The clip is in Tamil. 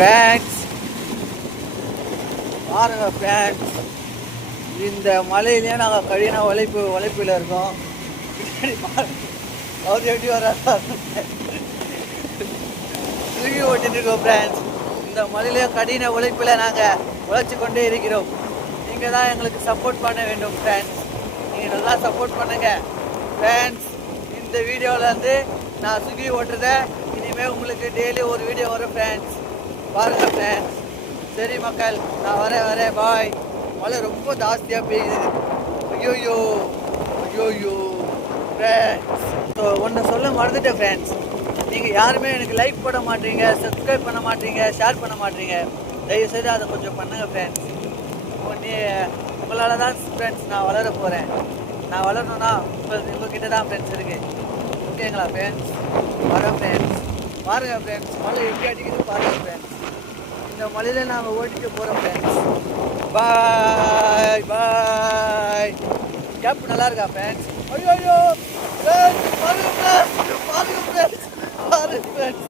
ஃப்ரெண்ட்ஸ் பாருங்க ஃப்ரெண்ட்ஸ், இந்த மலையிலேயே நாங்கள் கடின உழைப்பில் இருக்கோம். அவர் எப்படி வர தூக்கி ஓட்டிட்டு இருக்கோம் ஃப்ரெண்ட்ஸ். இந்த மலையிலேயே கடின உழைப்பில் நாங்கள் உழைச்சி கொண்டே இருக்கிறோம். நீங்கள் தான் எங்களுக்கு சப்போர்ட் பண்ண வேண்டும் ஃப்ரெண்ட்ஸ். நீங்கள் நல்லா சப்போர்ட் பண்ணுங்கள் ஃப்ரெண்ட்ஸ். இந்த வீடியோவிலேருந்து நான் சுகி ஓட்டுறதை இனிமேல் உங்களுக்கு டெய்லி ஒரு வீடியோ வரும் ஃப்ரெண்ட்ஸ். பாருங்கள் ஃப்ரெண்ட்ஸ். சரி மக்கள், நான் வரேன் பாய். மழை ரொம்ப ஜாஸ்தியாக பெய்யுது. ஐயோயோ ஐயோயோ ஃப்ரெண்ட்ஸ். ஸோ ஒன்று சொல்ல மறந்துட்டேன் ஃப்ரெண்ட்ஸ். நீங்கள் யாருமே எனக்கு லைக் பண்ண மாட்டீங்க, சப்ஸ்கிரைப் பண்ண மாட்டீங்க, ஷேர் பண்ண மாட்டீங்க. தயவுசெய்து அதை கொஞ்சம் பண்ணுங்கள் ஃப்ரெண்ட்ஸ். உங்களால் தான் ஃப்ரெண்ட்ஸ் நான் வளர போகிறேன். நான் வளரணும்னா உங்கள்கிட்ட தான் ஃப்ரெண்ட்ஸ் இருக்குது. ஓகேங்களா ஃப்ரெண்ட்ஸ்? வரேன் ஃப்ரெண்ட்ஸ். பாருங்கள் ஃப்ரெண்ட்ஸ், மழை எப்படி அடிக்குது பாருங்கள் ஃப்ரெண்ட்ஸ். இந்த மலையில் நாங்கள் ஓட்டிட்டு போகிறோம் ஃப்ரெண்ட்ஸ். பாய் பாய். கேப் நல்லா இருக்கா ஃப்ரெண்ட்ஸ்? ஐயோ